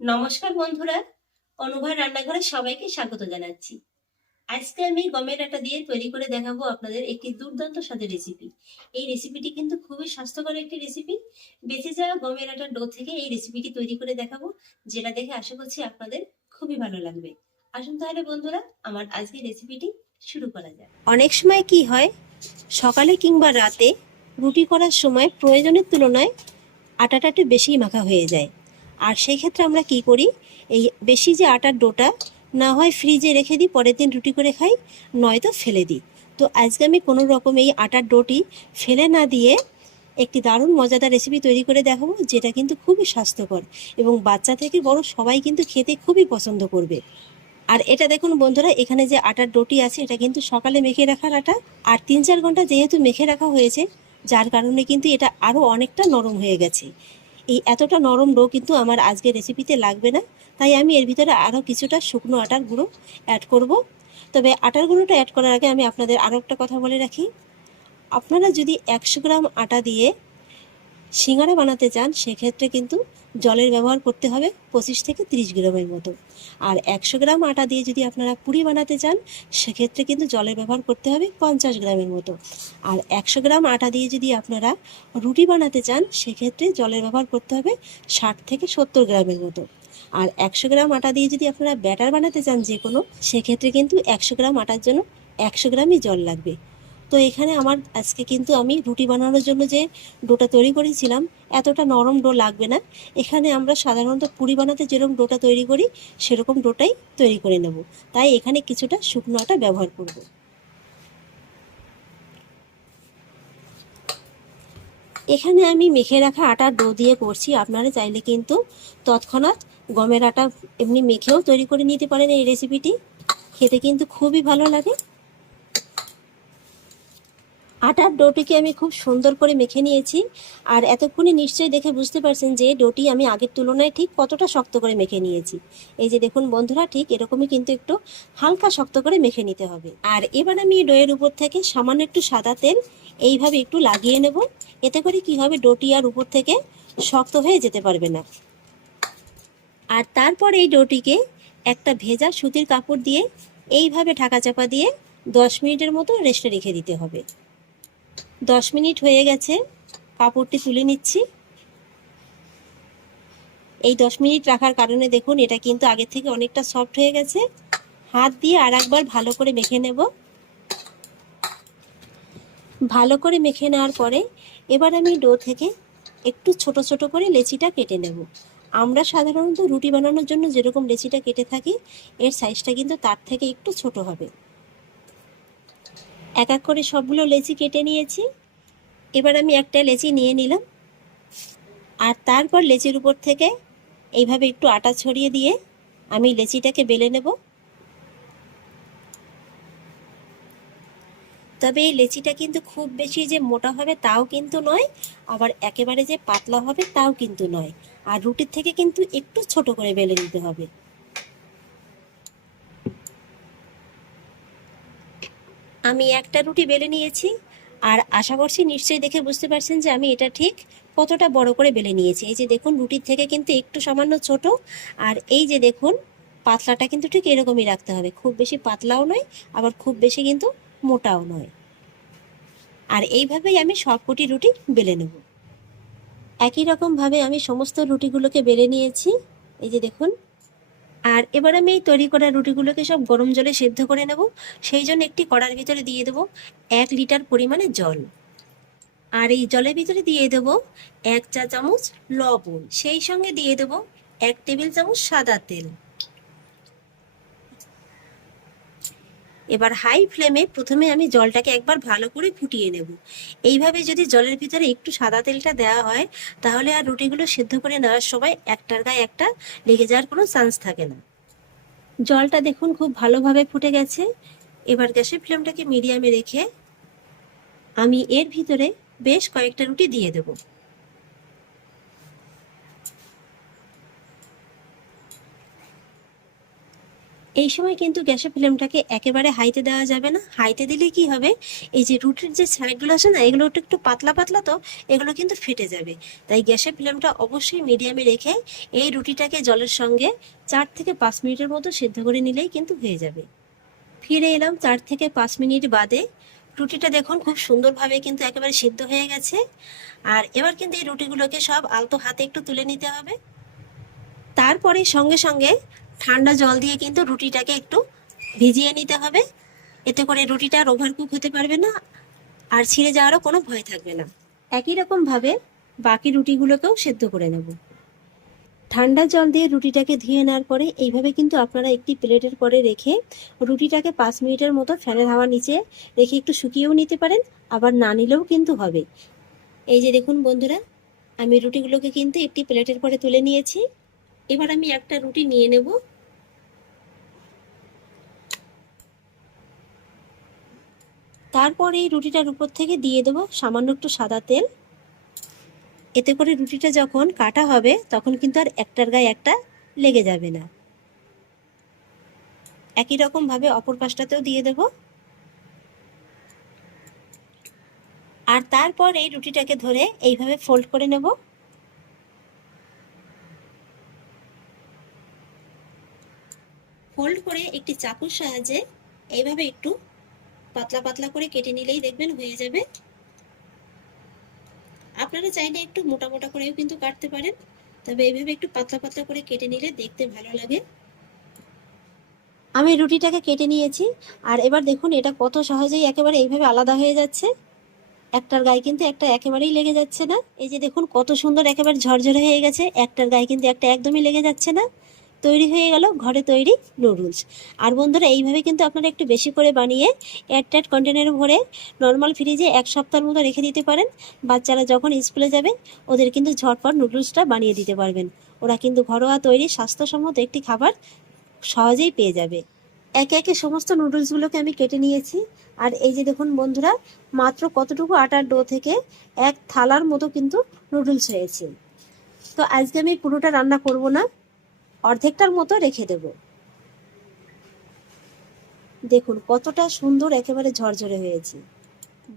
নমস্কার বন্ধুরা, অনুভা রান্নাঘরে সবাইকে স্বাগত জানাচ্ছি। আজকে আমি গমের আটা দিয়ে তৈরি করে দেখাবো আপনাদের একটি দুর্দান্ত স্বাদের রেসিপি। এই রেসিপিটি কিন্তু খুবই স্বাস্থ্যকর একটি রেসিপি। বেঁচে যাওয়া গমের আটার ডো থেকে এই রেসিপিটি তৈরি করে দেখাবো, যেটা দেখে আশা করছি আপনাদের খুবই ভালো লাগবে। আসুন তাহলে বন্ধুরা, আমার আজকের রেসিপিটি শুরু করা যাক। অনেক সময় কি হয়, সকালে কিংবা রাতে রুটি করার সময় প্রয়োজনের তুলনায় আটাটা একটু বেশি মাখা হয়ে যায়। আর সেই ক্ষেত্রে আমরা কি করি, এই বেশি যে আটার ডোটা না হয় ফ্রিজে রেখে দিই, পরের দিন রুটি করে খাই, নয়তো ফেলে দিই। তো আজকে আমি কোনো রকম এই আটার ডোটি ফেলে না দিয়ে একটি দারুণ মজাদার রেসিপি তৈরি করে দেখাবো, যেটা কিন্তু খুবই স্বাস্থ্যকর এবং বাচ্চা থেকে বড় সবাই কিন্তু খেতে খুবই পছন্দ করবে। আর এটা দেখুন বন্ধুরা, এখানে যে আটার ডোটি আছে এটা কিন্তু সকালে মেখে রাখার আটা। আর 3-4 ঘন্টা যেহেতু মেখে রাখা হয়েছে, যার কারণে কিন্তু এটা আরও অনেকটা নরম হয়ে গেছে। এই এতটা নরম ডো কিন্তু আমার আজকের রেসিপিতে লাগবে না, তাই আমি এর ভিতরে আরও কিছুটা শুকনো আটার গুঁড়ো অ্যাড করব। তবে আটার গুঁড়োটা অ্যাড করার আগে আমি আপনাদের আরও একটা কথা বলে রাখি, আপনারা যদি 100 গ্রাম আটা দিয়ে সিঙ্গারা বানাতে চান, সেক্ষেত্রে কিন্তু জলের ব্যবহার করতে হবে 25 থেকে 30 গ্রামের মতো। আর 100 গ্রাম আটা দিয়ে যদি আপনারা পুরি বানাতে চান, সেক্ষেত্রে কিন্তু জলের ব্যবহার করতে হবে 50 গ্রামের মতো। আর 100 গ্রাম আটা দিয়ে যদি আপনারা রুটি বানাতে চান, সেক্ষেত্রে জলের ব্যবহার করতে হবে 60 থেকে 70 গ্রামের মতো। আর 100 গ্রাম আটা দিয়ে যদি আপনারা ব্যাটার বানাতে চান যে কোনো, সেক্ষেত্রে কিন্তু 100 গ্রাম আটার জন্য 100 গ্রামই জল লাগবে। তো এখানে আমার আজকে কিন্তু আমি রুটি বানানোর জন্য যে ডোটা তৈরি করেছিলাম, এতটা নরম ডো লাগবে না। এখানে আমরা সাধারণত পুরি বানাতে যেরকম ডোটা তৈরি করি, সেরকম ডোটাই তৈরি করে নেব। তাই এখানে কিছুটা শুকনো আটা ব্যবহার করব। এখানে আমি মেখে রাখা আটার ডো দিয়ে করছি। আপনারা চাইলে কিন্তু তৎক্ষণাৎ গমের আটা এমনি মেখেও তৈরি করে নিতে পারেন। এই রেসিপিটি খেতে কিন্তু খুবই ভালো লাগে। আটার ডোটিকে আমি খুব সুন্দর করে মেখে নিয়েছি। আর এতক্ষণে নিশ্চয়ই দেখে বুঝতে পারছেন যে ডোটি আমি আগের তুলনায় ঠিক কতটা শক্ত করে মেখে নিয়েছি। এই যে দেখুন বন্ধুরা, ঠিক এরকমই কিন্তু একটু হালকা শক্ত করে মেখে নিতে হবে। আর এবার আমি ডোয়ের উপর থেকে সামান্য একটু সাদা তেল এইভাবে একটু লাগিয়ে নেব। এতে করে কি হবে, ডোটি আর উপর থেকে শক্ত হয়ে যেতে পারবে না। আর তারপর এই ডোটিকে একটা ভেজা সুতির কাপড় দিয়ে এইভাবে ঢাকা চাপা দিয়ে 10 মিনিটের মতো রেস্টে রেখে দিতে হবে। 10 মিনিট হয়ে গেছে, কাপড়টি তুলে নিচ্ছি। এই 10 মিনিট রাখার কারণে দেখুন এটা কিন্তু আগের থেকে অনেকটা সফট হয়ে গেছে। হাত দিয়ে আর একবার ভালো করে মেখে নেব। ভালো করে মেখে নেওয়ার পরে এবার আমি ডো থেকে একটু ছোট ছোট করে লেচিটা কেটে নেব। আমরা সাধারণত রুটি বানানোর জন্য যেরকম লেচিটা কেটে থাকি, এর সাইজটা কিন্তু তার থেকে একটু ছোট হবে। এক এক করে সবগুলো লেচি কেটে নিয়েছি। এবার আমি একটা লেচি নিয়ে নিলাম, আর তারপর লেচির উপর থেকে এইভাবে একটু আটা ছড়িয়ে দিয়ে আমি লেচিটাকে বেলে নেব। তবে এই লেচিটা কিন্তু খুব বেশি যে মোটা হবে তাও কিন্তু নয়, আবার একেবারে যে পাতলা হবে তাও কিন্তু নয়। আর রুটির থেকে কিন্তু একটু ছোট করে বেলে নিতে হবে। আমি একটা রুটি বেলে নিয়েছি। আর আশা করছি নিশ্চয়ই দেখে বুঝতে পারছেন যে আমি এটা ঠিক কতটা বড় করে বেলে নিয়েছি। এই যে দেখুন, রুটির থেকে কিন্তু একটু সামান্য ছোট। আর এই যে দেখুন, পাতলাটা কিন্তু ঠিক এরকমই রাখতে হবে, খুব বেশি পাতলাও নয়, আবার খুব বেশি কিন্তু মোটাও নয়। আর এইভাবেই আমি সবকটি রুটি বেলে নেব। একই রকমভাবে আমি সমস্ত রুটিগুলোকে বেলে নিয়েছি, এই যে দেখুন। আর এবার আমি এই তৈরি করা রুটিগুলোকে সব গরম জলে সেদ্ধ করে নেব। সেই জন্য একটি কড়ার ভিতরে দিয়ে দেবো 1 লিটার পরিমাণে জল। আর এই জলের ভিতরে দিয়ে দেবো 1 চা চামচ লবণ, সেই সঙ্গে দিয়ে দেবো 1 টেবিল চামচ সাদা তেল। এবার হাই ফ্লেমে প্রথমে আমি জলটাকে একবার ভালো করে ফুটিয়ে নেব। এইভাবে যদি জলের ভিতরে একটু সাদা তেলটা দেওয়া হয়, তাহলে আর রুটিগুলো সেদ্ধ করে নেওয়ার সময় একটার গায়ে একটা লেগে যাওয়ার কোনো চান্স থাকে না। জলটা দেখুন খুব ভালোভাবে ফুটে গেছে। এবার গ্যাসের ফ্লেমটাকে মিডিয়ামে রেখে আমি এর ভিতরে বেশ কয়েকটা রুটি দিয়ে দেব। এই সময় কিন্তু গ্যাসের ফ্লেমটাকে একেবারে হাইতে দেওয়া যাবে না। হাইতে দিলে কি হবে, এই যে রুটির যে সাইডগুলো আছে না, এগুলো একটু পাতলা পাতলা, তো এগুলো কিন্তু ফেটে যাবে। তাই গ্যাসের ফ্লেমটা অবশ্যই মিডিয়ামে রেখে এই রুটিটাকে জলের সঙ্গে 4 থেকে 5 মিনিটের মতো সেদ্ধ করে নিলেই কিন্তু হয়ে যাবে। ফিরে এলাম 4 থেকে 5 মিনিট বাদে। রুটিটা দেখুন খুব সুন্দরভাবে কিন্তু একেবারে সিদ্ধ হয়ে গেছে। আর এবার কিন্তু এই রুটিগুলোকে সব আলতো হাতে একটু তুলে নিতে হবে। তারপরে সঙ্গে সঙ্গে ঠান্ডা জল দিয়ে কিন্তু রুটিটাকে একটু ভিজিয়ে নিতে হবে। এতে করে রুটিটা আর ওভারকুক হতে পারবে না, আর ছিঁড়ে যাওয়ারও কোনো ভয় থাকবে না। একই রকমভাবে বাকি রুটিগুলোকেও সেদ্ধ করে নেব। ঠান্ডা জল দিয়ে রুটিটাকে ধুয়ে নেওয়ার পরে এইভাবে কিন্তু আপনারা একটি প্লেটের পরে রেখে রুটিটাকে 5 মিনিটের মতো ফ্যানের হাওয়া নিচে রেখে একটু শুকিয়েও নিতে পারেন, আবার না নিলেও কিন্তু হবে। এই যে দেখুন বন্ধুরা, আমি রুটিগুলোকে কিন্তু একটি প্লেটের পরে তুলে নিয়েছি। এবার আমি একটা রুটি নিয়ে নেব। তারপর এই রুটিটার উপর থেকে দিয়ে দেবো সামান্য একটু সাদা তেল। এতে করে রুটিটা যখন কাটা হবে তখন কিন্তু আর একটার গায়ে একটা লেগে যাবে না। একই রকম ভাবে অপর পাশটাতেও দিয়ে দেব। আর তারপর এই রুটিটাকে ধরে এইভাবে ফোল্ড করে নেব। ফোল্ড করে একটি চাকুর সাহায্যে এইভাবে একটু পাতলা পাতলা করে কেটে নিলেই দেখবেন হয়ে যাবে। আপনারা চাইলে একটু মোটা মোটা করেও কিন্তু কাটতে পারেন, তবে এইভাবে একটু পাতলা পাতলা করে কেটে নিলে দেখতে ভালো লাগে। আমি রুটিটাকে কেটে নিয়েছি, আর এবার দেখুন এটা কত সহজেই একেবারে এইভাবে আলাদা হয়ে যাচ্ছে। একটার গায়ে কিন্তু একটা একেবারেই লেগে যাচ্ছে না। এই যে দেখুন কত সুন্দর একেবারে ঝরঝরে হয়ে গেছে, একটার গায়ে কিন্তু একটা একদমই লেগে যাচ্ছে না। তৈরি হয়ে গেল ঘরে তৈরি নুডলস। আর বন্ধুরা এইভাবে কিন্তু আপনারা একটু বেশি করে বানিয়ে এয়ারটাইট কন্টেনারে ভরে নর্মাল ফ্রিজে 1 সপ্তাহের মতো রেখে দিতে পারেন। বাচ্চারা যখন স্কুলে যাবে ওদের কিন্তু ঝটপট নুডলসটা বানিয়ে দিতে পারবেন। ওরা কিন্তু ঘরোয়া তৈরি স্বাস্থ্যসম্মত একটি খাবার সহজেই পেয়ে যাবে। একে একে সমস্ত নুডলসগুলোকে আমি কেটে নিয়েছি। আর এই যে দেখুন বন্ধুরা, মাত্র কতটুকু আটার ডো থেকে এক থালার মতো কিন্তু নুডলস হয়েছে। তো আজকে আমি পুরোটা রান্না করব না, অর্ধেকটার মতো রেখে দেব। দেখুন কতটা সুন্দর একেবারে ঝরঝরে হয়েছে।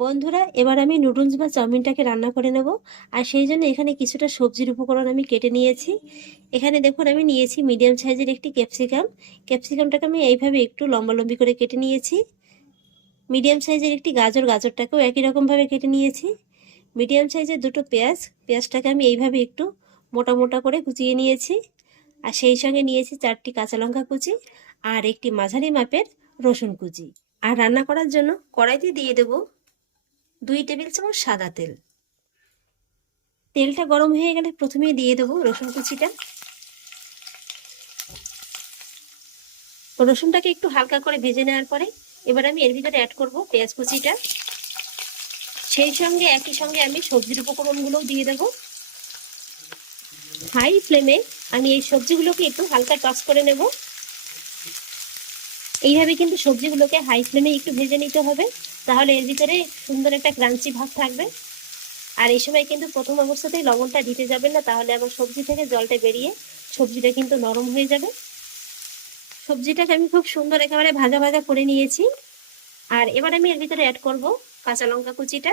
বন্ধুরা এবার আমি নুডলস বা চাউমিনটাকে রান্না করে নেব। আর সেই জন্য এখানে কিছুটা সবজির উপকরণ আমি কেটে নিয়েছি। এখানে দেখুন আমি নিয়েছি মিডিয়াম সাইজের একটি ক্যাপসিকাম। ক্যাপসিকামটাকে আমি এইভাবে একটু লম্বালম্বি করে কেটে নিয়েছি। মিডিয়াম সাইজের একটি গাজর, গাজরটাকেও একই রকমভাবে কেটে নিয়েছি। মিডিয়াম সাইজের দুটো পেঁয়াজ, পেঁয়াজটাকে আমি এইভাবে একটু মোটা মোটা করে কুচিয়ে নিয়েছি। আর সেই সঙ্গে নিয়েছি 4টি কাঁচা লঙ্কা কুচি আর একটি মাঝারি মাপের রসুন কুচি। আর রান্না করার জন্য কড়াইতে দিয়ে দেব 2 টেবিল চামচ সাদা তেল। তেলটা গরম হয়ে গেলে প্রথমেই দিয়ে দেবো রসুন কুচিটা। রসুনটাকে একটু হালকা করে ভেজে নেওয়ার পরে এবার আমি এর ভিতরে অ্যাড করব পেঁয়াজ কুচিটা। সেই সঙ্গে একই সঙ্গে আমি সবজির উপকরণগুলোও দিয়ে দেব। হাই ফ্লেমে আমি এই সবজিগুলোকে একটু হালকা টস করে নেব। এইভাবে কিন্তু সবজিগুলোকে হাই ফ্লেমে একটু ভেজে নিতে হবে, তাহলে এর ভিতরে সুন্দর একটা ক্রাঞ্চি ভাব থাকবে। আর এই সময় কিন্তু প্রথম অবস্থাতেই লবণটা দিতে যাবেন না, তাহলে আবার সবজি থেকে জলটা বেরিয়ে সবজিটা কিন্তু নরম হয়ে যাবে। সবজিটাকে আমি খুব সুন্দর একেবারে ভাজা ভাজা করে নিয়েছি। আর এবার আমি এর ভিতরে অ্যাড করব কাঁচা লঙ্কা কুচিটা।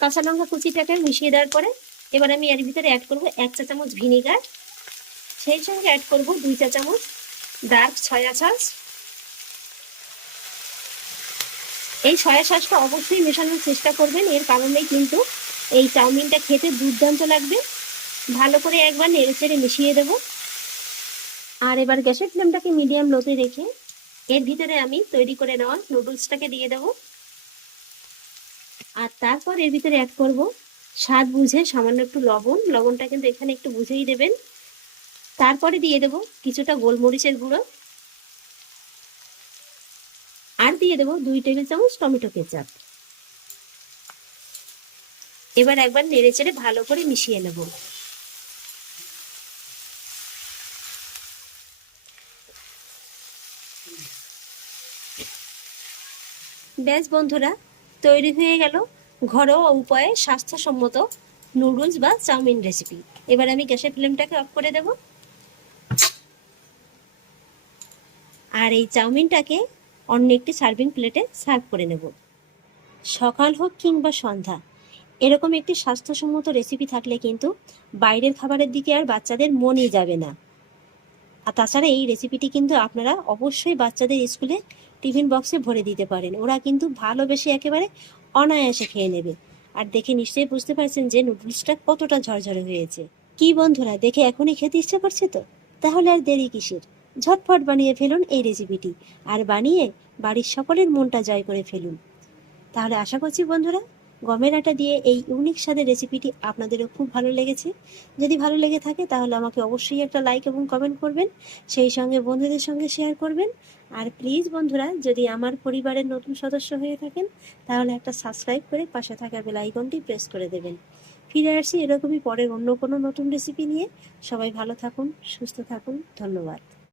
কাঁচা লঙ্কা কুচিটাকে মিশিয়ে দেওয়ার পরে এবার আমি এর ভিতরে অ্যাড করব 1 চা চামচ ভিনিগার। সেই সঙ্গে অ্যাড করব 2 চা চামচ ডার্ক সয়া সস। এই সয়া সসটা অবশ্যই মেশানোর চেষ্টা করবেন, এর কারণেই কিন্তু এই চাউমিনটা খেতে দুর্দান্ত লাগবে। ভালো করে একবার নেড়েচেড়ে মিশিয়ে দেব। আর এবার গ্যাসের ফ্লেমটাকে মিডিয়াম লোতে রেখে এর ভিতরে আমি তৈরি করে নেওয়া নুডলসটাকে দিয়ে দেব। আর তারপর এর ভিতরে অ্যাড করব স্বাদ বুঝে সামান্য একটু লবণ। লবণটা কিন্তু এখানে একটু বুঝেই দেবেন। তারপরে দিয়ে দেব কিছুটা গোলমরিচের গুঁড়ো, আর দিয়ে দেব 2 টেবিল চামচ টমেটো কেচাপ। এবার একবার নেড়েচেড়ে ভালো করে মিশিয়ে নেব। ব্যাস বন্ধুরা, তৈরি হয়ে গেল ঘরোয়া উপায়ে স্বাস্থ্যসম্মত নুডলস বা চাউমিন রেসিপি। এবার আমি গ্যাসের ফ্লেমটাকে অফ করে দেব। আর এই চাউমিনটাকে অন্য একটি সার্ভিং প্লেটে সার্ভ করে নেব। সকাল হোক কিংবা সন্ধ্যা, এরকম একটি স্বাস্থ্যসম্মত রেসিপি থাকলে কিন্তু বাইরের খাবারের দিকে আর বাচ্চাদের মনই যাবে না। আর তাছাড়া এই রেসিপিটি কিন্তু আপনারা অবশ্যই বাচ্চাদের স্কুলে টিফিন বক্সে ভরে দিতে পারেন, ওরা কিন্তু ভালোবেসে একেবারে অনায়াসে খেয়ে নেবে। আর দেখে নিশ্চয়ই বুঝতে পারছেন যে নুডলসটা কতটা ঝরঝরে হয়েছে। কি বন্ধুরা, দেখে এখনই খেতে ইচ্ছা করছে তো? তাহলে আর দেরি কিসের, ঝটফট বানিয়ে ফেলুন এই রেসিপিটি, আর বানিয়ে বাড়ির সকলের মনটা জয় করে ফেলুন। তাহলে আশা করছি বন্ধুরা, গমের আটা দিয়ে এই ইউনিক স্বাদের রেসিপিটি আপনাদেরও খুব ভালো লেগেছে। যদি ভালো লেগে থাকে তাহলে আমাকে অবশ্যই একটা লাইক এবং কমেন্ট করবেন, সেই সঙ্গে বন্ধুদের সঙ্গে শেয়ার করবেন। আর প্লিজ বন্ধুরা, যদি আমার পরিবারের নতুন সদস্য হয়ে থাকেন তাহলে একটা সাবস্ক্রাইব করে পাশে থাকা বেল আইকনটি প্রেস করে দেবেন। ফিরে আসছি এরকমই পরের অন্য কোনো নতুন রেসিপি নিয়ে। সবাই ভালো থাকুন, সুস্থ থাকুন, ধন্যবাদ।